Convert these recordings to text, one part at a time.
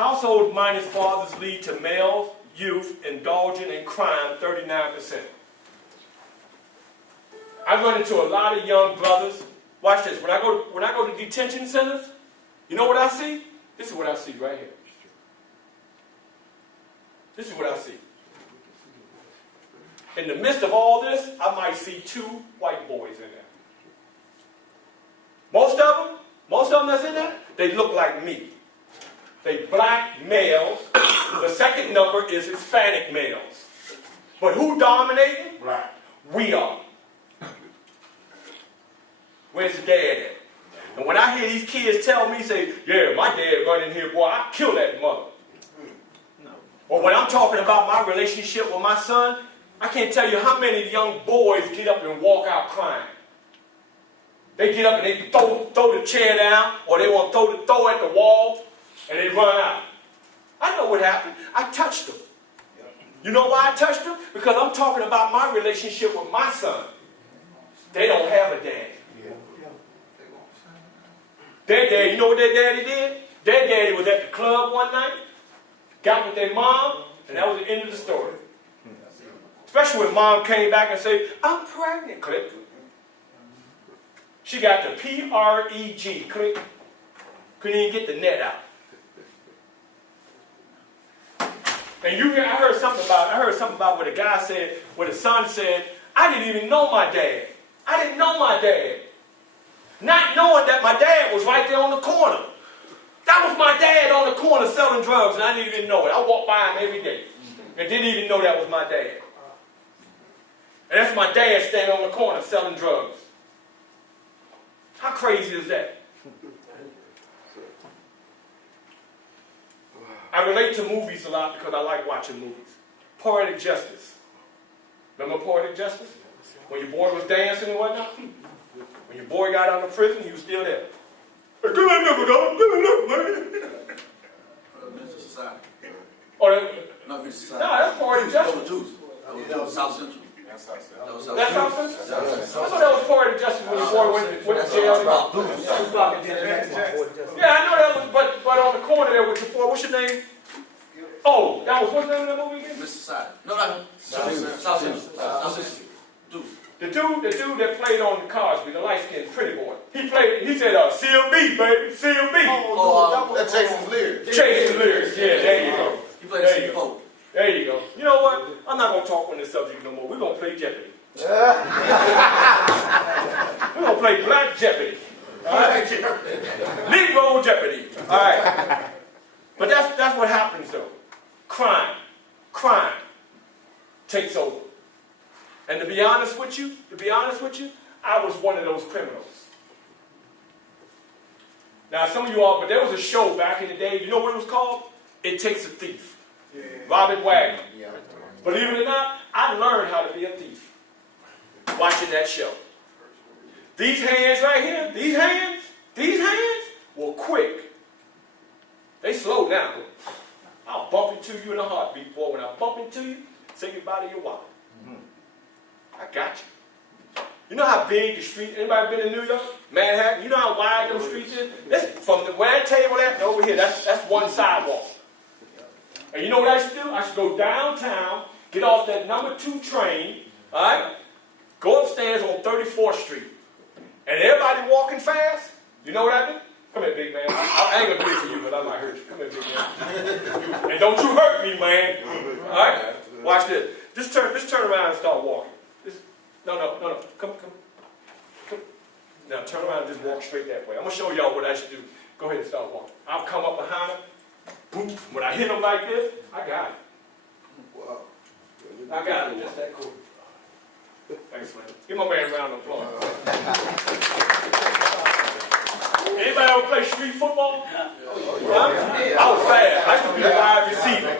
Households minus fathers lead to male youth indulging in crime 39%. I run into a lot of young brothers. Watch this. When I go to detention centers, you know what I see? This is what I see right here. This is what I see. In the midst of all this, I might see 2 white boys in there. Most of them that's in there, they look like me. They black males. The second number is Hispanic males. But who dominating? Black. We are. Where's the dad at? And when I hear these kids tell me, say, yeah, my dad running here, boy, I'd kill that mother. No. Or when I'm talking about my relationship with my son, I can't tell you how many young boys get up and walk out crying. They get up and they throw the chair down, or they want to throw at the wall, and they run out. I know what happened. I touched them. You know why I touched them? Because I'm talking about my relationship with my son. They don't have a dad. Their daddy, you know what their daddy did? Their daddy was at the club one night, got with their mom, and that was the end of the story. Especially when mom came back and said, I'm pregnant, click. She got the P-R-E-G, click. Couldn't even get the net out. And I heard something about what the guy said, what the son said, I didn't even know my dad. I didn't know my dad. Not knowing that my dad was right there on the corner. That was my dad on the corner selling drugs, and I didn't even know it. I walked by him every day and didn't even know that was my dad. And that's my dad standing on the corner selling drugs. How crazy is that? I relate to movies a lot because I like watching movies. Poetic Justice. Remember Poetic Justice? When your boy was dancing and whatnot? When your boy got out of prison, he was still there. Hey, give me a number, dog. Give me a number, man. Mr. Society. Oh, that, Not Mr. Society. no, that's Poetic Justice. That was South Central. That's South Central? I thought that was Poetic Justice when your boy went to jail. Yeah, I know that was, but on the corner there with your boy, what's your name? Oh, that was, what's the name of that movie again? Mr. Society. No. South Central. Dude. The dude that played on the Cosby, the light-skinned pretty boy. He said, CLB, baby, CLB. That's Jason Lear. Jason Lear, yeah, there you go. He played C4. There you go. You know what? I'm not going to talk on this subject no more. We're going to play Jeopardy. We're going to play Black Jeopardy. All right? Negro Jeopardy. All right. But that's what happens, though. Crime takes over. And to be honest with you, I was one of those criminals. Now, some of you all, but there was a show back in the day, you know what it was called? It Takes a Thief. Yeah. Robert Wagner. Yeah. Believe it or not, I learned how to be a thief watching that show. These hands right here, these hands were quick. They slow down. I'll bump into you in a heartbeat, boy. When I bump into you, say goodbye to your wallet. I got you. You know how big the street, anybody been in New York? Manhattan, you know how wide those streets is? That's from the where that table at to over here, that's one sidewalk. And you know what I should do? I should go downtown, get off that number 2 train, all right? Go upstairs on 34th Street. And everybody walking fast, you know what I do? Come here, big man. I ain't gonna do it to you, but I might hurt you. Come here, big man. And don't you hurt me, man. All right? Watch this. Just turn around and start walking. No. Come. Now turn around and just walk straight that way. I'm going to show y'all what I should do. Go ahead and start walking. I'll come up behind him. Boom. When I hit him like this, I got it. Wow. I got it. Just that cool. Thanks, man. Give my man a round of applause. Anybody ever play street football? I was fast. I used to be the wide receiver.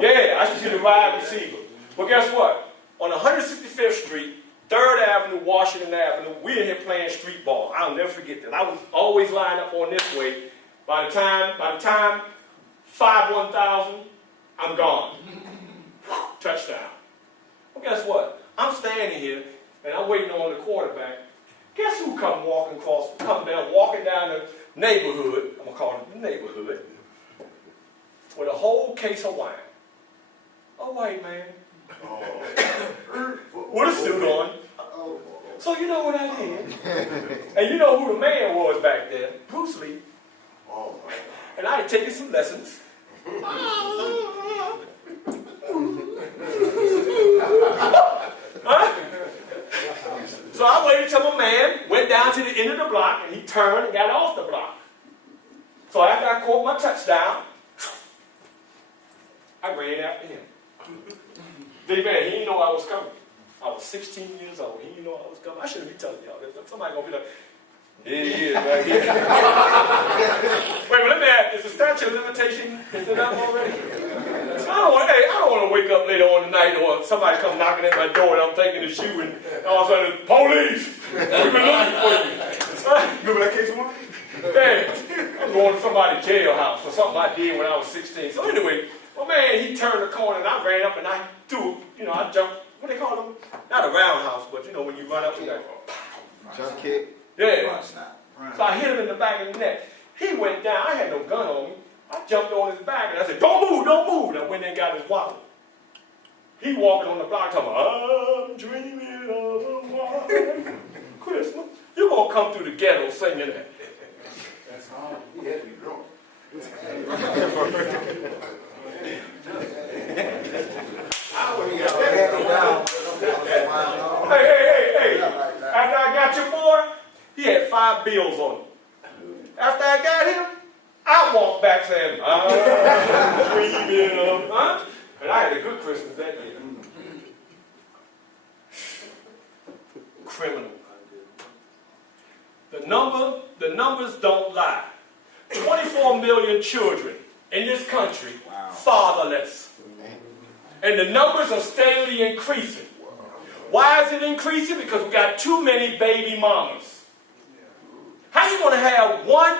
Yeah, I used to be the wide receiver. But guess what? On 165th Street, 3rd Avenue, Washington Avenue, we in here playing street ball. I'll never forget that. I was always lined up on this way. By the time 5-1000, I'm gone. Touchdown. Well, guess what? I'm standing here, and I'm waiting on the quarterback. Guess who come walking down the neighborhood. I'm going to call it the neighborhood. case of wine. A white man. With a suit on. So you know what I did? And you know who the man was back then? Bruce Lee. And I had taken some lessons. Huh? So I waited till my man went down to the end of the block and he turned and got off the block. So after I caught my touchdown, I ran after him. Big man, he didn't know I was coming. I was 16 years old. He didn't know I was coming. I shouldn't be telling y'all this. Somebody gonna be like, here he is right here. Wait, but let me ask, is the statute of limitation, is it up already? I don't want to wake up later on tonight or somebody come knocking at my door and I'm thinking it's you and all of a sudden, police! We've been looking for you. Remember that case one? Man, I'm going to somebody's jailhouse for something I did when I was 16. So anyway, my man, he turned the corner and I ran up and I threw, I jumped, what they call them? Not a roundhouse, but when you run up to that. Jump kick. Yeah. So I hit him in the back of the neck. He went down. I had no gun on me. I jumped on his back and I said, don't move, don't move. And I went in and got his wallet. He walking on the block talking, I'm dreaming of a white Christmas. You're going to come through the ghetto singing that. That's all. He had to be drunk. Hey. After I got your boy, he had 5 bills on him. After I got him, I walked back saying, I'm dreaming of, huh? And I had a good Christmas that year. Criminal. The numbers don't lie. 24 million children in this country, fatherless. And the numbers are steadily increasing. Why is it increasing? Because we got too many baby mamas. How are you going to have one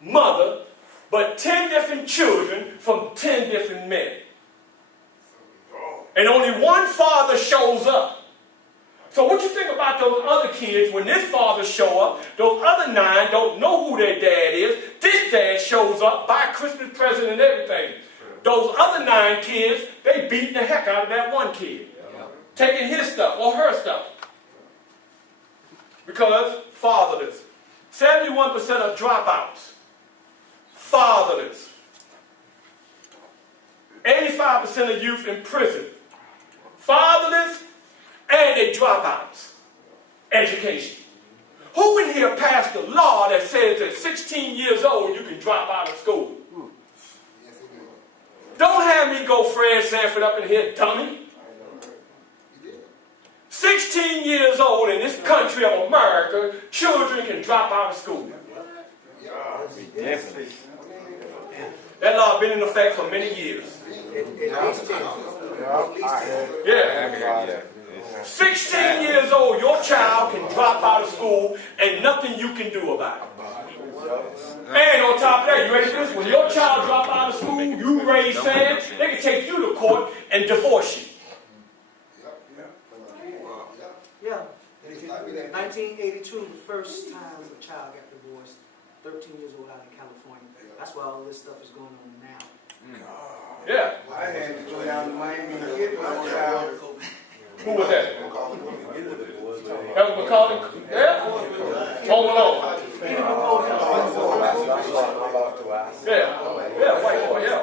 mother but 10 different children from 10 different men? And only one father shows up. So what you think about those other kids when this father show up, those other 9 don't know who their dad is, this dad shows up, buy a Christmas present and everything. Those other 9 kids, they beating the heck out of that one kid. Taking his stuff or her stuff. Because fatherless. 71% of dropouts. Fatherless. 85% of youth in prison. Fatherless and they dropouts. Education. Who in here passed a law that says at 16 years old you can drop out of school? Don't have me go Fred Sanford up in here, dummy. 16 years old in this country of America, children can drop out of school. That law has been in effect for many years. Yeah. 16 years old, your child can drop out of school and nothing you can do about it. And on top of that, you ready for this? When your child drop out of school, you raise sand, they can take you to court and divorce you. Yeah. 1982, the first time a child got divorced, 13 years old out in California. That's why all this stuff is going on now. Yeah. I had to go down to Miami and get my child. Who was that? That was McCauley? Yeah? Home Alone. Yeah, white boy, yeah.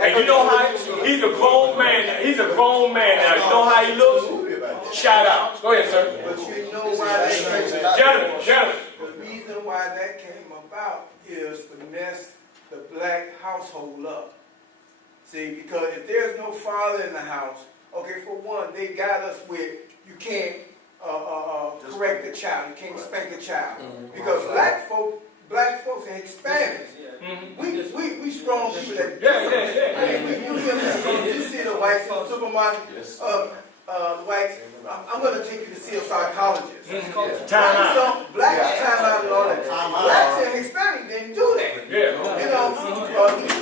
And you know how, he's a grown man. He's a grown man now. You know how he looks? Shout out. Go ahead, sir. But you know why that Gentlemen. The reason why that came about is to mess the black household up. See, because if there's no father in the house, okay, for one, they got us with, you can't correct a child, you can't spank a child. Because black folks and Hispanics, we strong people that you see the whites in the supermarket, the whites, I'm going to take you to see a psychologist. Time out. Blacks time out and all that. Blacks and Hispanics didn't do that. Yeah.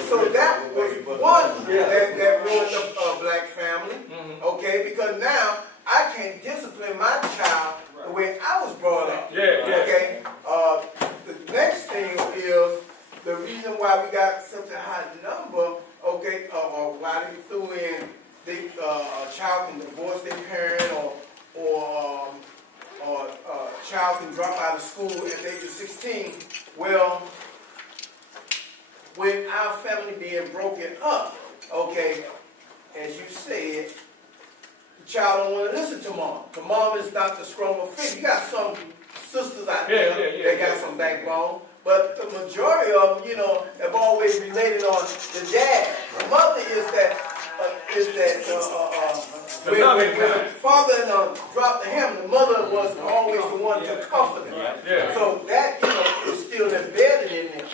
So that was one that ruined the black family. Okay, because now I can't discipline my child the way I was brought up. Yeah. Okay. The next thing is the reason why why we got such a high number, okay, why they threw in a child can divorce their parent or a child can drop out of school at the age of 16. Well, with our family being broken up, okay, as you said, the child don't want to listen to mom. The mom is not the stronger figure. You got some sisters out there that got some backbone, but the majority of them, have always related on the dad. The mother is that when the father dropped the hammer, the mother was always the one to comfort him. Yeah. So that is still embedded in them.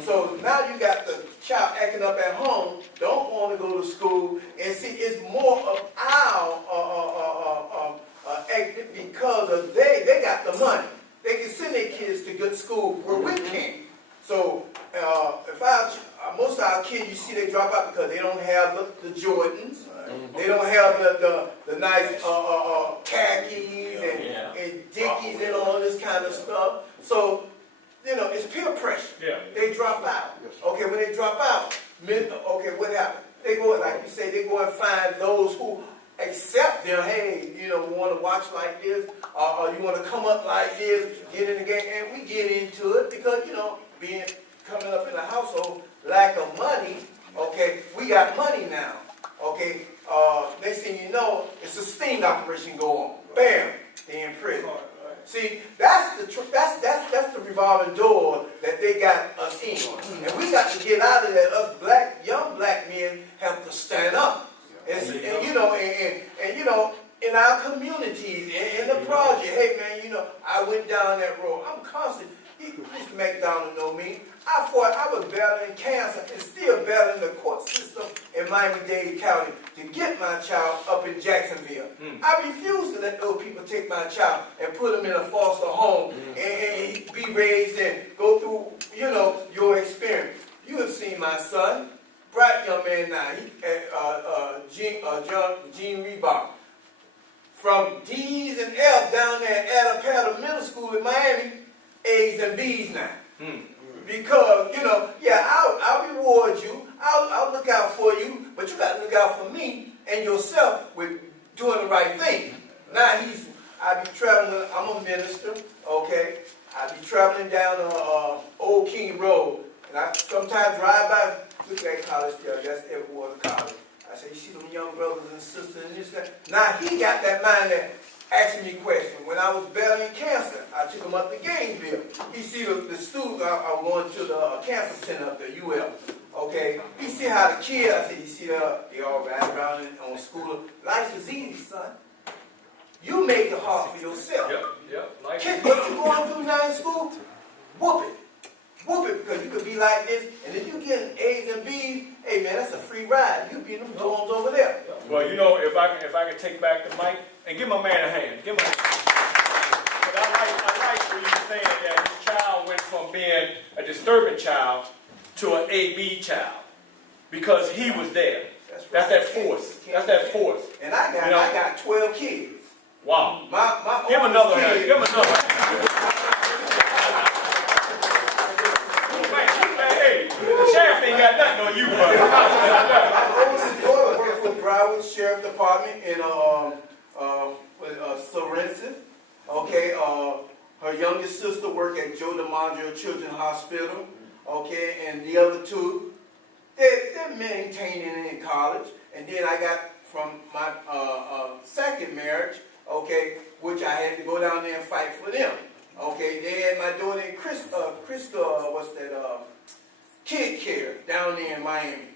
So now you got the child acting up at home, don't want to go to school, and see, it's more of our because of they got the money. They can send their kids to good school where we can't. So most of our kids, you see, they drop out because they don't have the Jordans. They don't have the nice khakis and Dickies and all this kind of stuff. So, it's peer pressure. Yeah. They drop out. Okay, when they drop out, okay, what happened? They go, like you say, they go and find those who accept them. Hey, we want to watch like this, or you want to come up like this, get in the game, and we get into it because, being coming up in a household, lack of money, okay, we got money now, okay, next thing you know, it's a sting operation go on, bam, they in prison. See, that's the revolving door that they got us in, and we got to get out of that. Us young black men have to stand up, and in our communities, in the project, hey man, I went down that road. I'm constant. Mr. McDonald know me. I was battling cancer and still battling the court system in Miami-Dade County to get my child up in Jacksonville. I refuse to let those people take my child and put him in a foster home and be raised and go through, your experience. You have seen my son, bright young man now, Gene Reebok. From D's and F's down there at Adapata Middle School in Miami, A's and B's now. Because, I'll reward you, I'll look out for you, but you got to look out for me and yourself with doing the right thing. Now I be traveling, I'm a minister, okay? I be traveling down Old King Road, and I sometimes drive by, look at that college there, that's Edgewater College. I say, you see them young brothers and sisters and this, that. Now he got that mind that asking me questions. When I was battling cancer, I took him up to Gainesville. He see the students, I was going to the cancer center up there, UL. Okay, he see how the kids, I said, you see they all ride around on school. Life is easy, son. You make it hard for yourself. Yep. Kids, what you going through now in school? Whoop it. Whoop it, because you could be like this, and if you get A's and B's, hey man, that's a free ride. You be them dorms over there. Well, if I can take back the mic and give my man a hand. Give him a hand. But I like what you're saying that his child went from being a disturbing child to an AB child because he was there. That's that force. That's that force. And I got 12 kids. Wow. My give him another hand. kid, Give him another hand. Hey, the sheriff ain't got nothing on you, brother. My oldest daughter works for Broward Sheriff Department in Sorensen. Okay, her youngest sister worked at Joe DiMaggio Children's Hospital. Okay, and the other two, they're maintaining in college. And then I got from my second marriage, okay, which I had to go down there and fight for them. Okay, they had my daughter in Kid Care down there in Miami.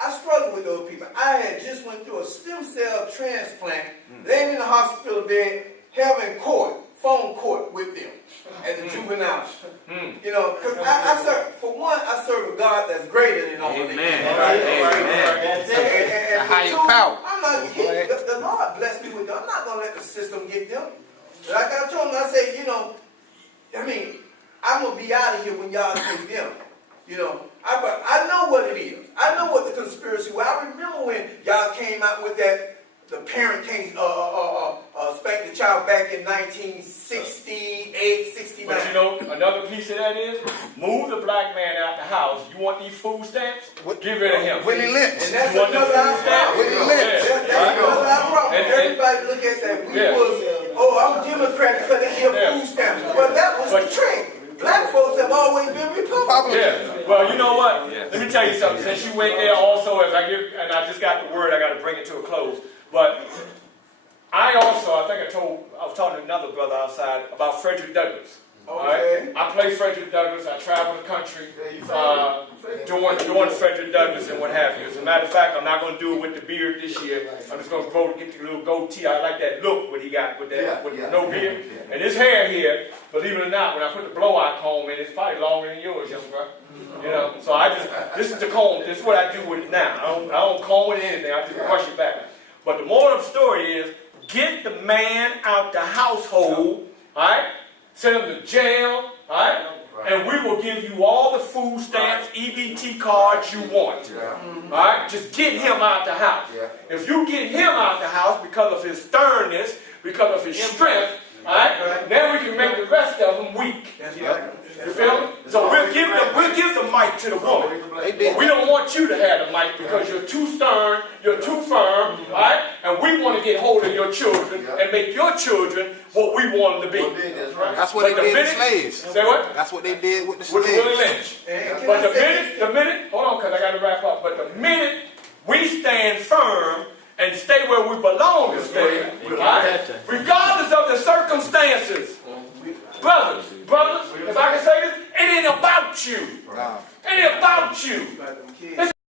I struggled with those people. I had just went through a stem cell transplant, laying in the hospital bed, having phone court with them as a juvenile. Because I serve a God that's greater than all of them. Amen. And Higher power. I'm not, the Lord blessed me with them. I'm not going to let the system get them. Like I told him, I say, I'm going to be out of here when y'all take them. I know what it is. I know what the conspiracy was. I remember when y'all came out with that, the parent came, spanked the child back in 1968, 69. But you know, another piece of that is, move the black man out the house. You want these food stamps? Get rid of him. Willie Lynch. And that's You want another them food stamps? Willie Lynch. That's another problem. And- Everybody look at that. We Yeah. was, oh, I'm Democrat because they give Yeah. food stamps. Well, that was the trick. Black folks have always been Republican. Yeah. Well, you know what? Let me tell you something. Since you went there also, as I give, and I just got the word, I got to bring it to a close. But I was talking to another brother outside about Frederick Douglass. All Okay. right? I play Frederick Douglass. I travel the country doing Frederick Douglass and what have you. As a matter of fact, I'm not going to do it with the beard this year. I'm just going to go get the little goatee. I like that look what he got with that with no beard. And his hair here, believe it or not, when I put the blowout comb in, it's probably longer than yours, young bro. You know, so this is the comb. This is what I do with it now. I don't comb with anything. I just brush it back. But the moral of the story is, get the man out the household, all right? Send him to jail, all right? And we will give you all the food stamps, EBT cards you want. All right? Just get him out the house. If you get him out the house because of his sternness, because of his strength, all right? Then we can make the rest of them weak. You feel me? So we'll give the mic to the woman. But we don't want you to have the mic because you're too stern, you're too firm, all right? And we want to get hold of your children and make your children what we want them to be. That's what they But the did with minute- slaves. Say what? That's what they did with the With Willie slaves. Lynch. And can But I the say minute, hold on, because I got to wrap up. But the minute we stand firm and stay where we belong to stay, right? Regardless of the circumstances, brothers, if I can say this, it ain't about you. It ain't about you. about them kids. It's